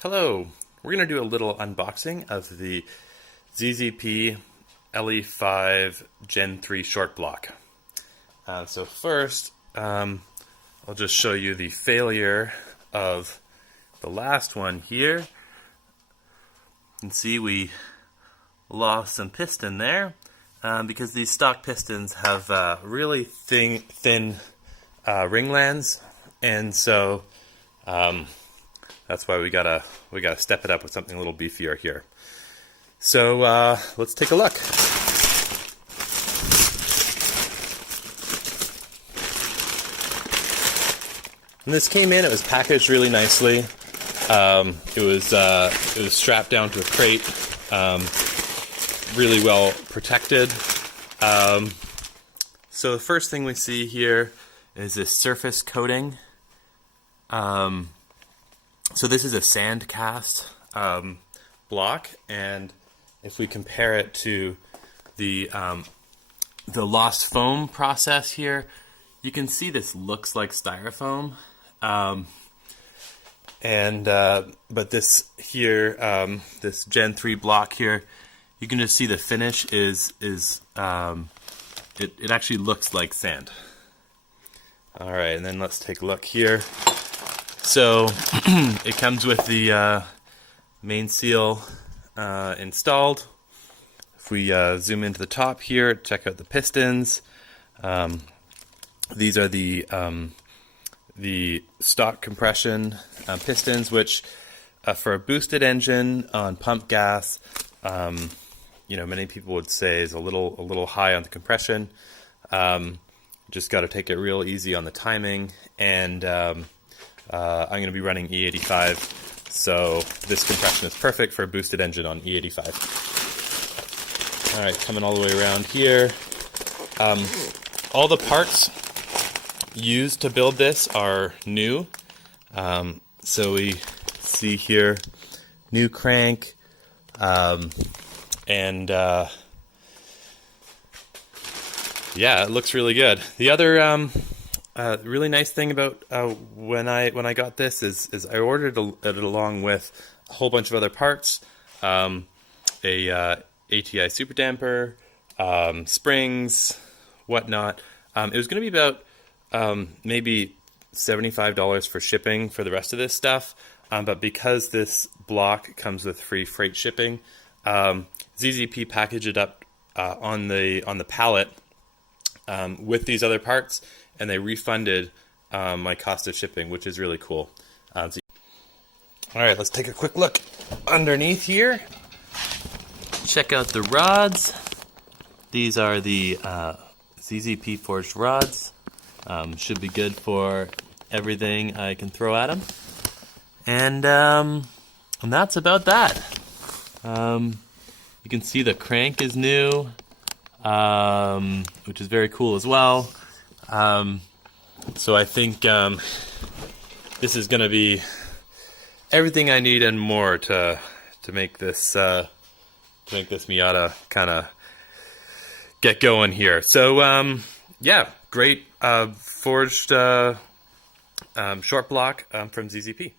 Hello, we're going to do a little unboxing of the ZZP LE5 Gen 3 short block. So first, I'll just show you the failure of the last one here. You can see we lost some piston there because these stock pistons have really thin ringlands, and so that's why we gotta step it up with something a little beefier here. So let's take a look. When this came in, it was packaged really nicely. It was strapped down to a crate, really well protected. So the first thing we see here is this surface coating. So this is a sand cast block, and if we compare it to the lost foam process here, you can see this looks like styrofoam. But this here, this Gen 3 block here, you can just see the finish is it actually looks like sand. All right, and then let's take a look here. So it comes with the main seal installed. If we zoom into the top here, check out the pistons. These are the stock compression pistons, which for a boosted engine on pump gas, many people would say is a little high on the compression. Just got to take it real easy on the timing, and I'm going to be running E85, so this compression is perfect for a boosted engine on E85. All right, coming all the way around here. All the parts used to build this are new. So we see here, new crank, yeah, it looks really good. The other really nice thing about when I got this is I ordered it along with a whole bunch of other parts, a ATI super damper, springs, whatnot. It was going to be about maybe $75 for shipping for the rest of this stuff, but because this block comes with free freight shipping, ZZP packaged it up on the pallet with these other parts, and they refunded my cost of shipping, which is really cool. All right, let's take a quick look underneath here. Check out the rods. These are the ZZP forged rods. Should be good for everything I can throw at them. And that's about that. You can see the crank is new, which is very cool as well. So I think this is going to be everything I need and more to make this Miata kind of get going here. So yeah, great forged short block from ZZP.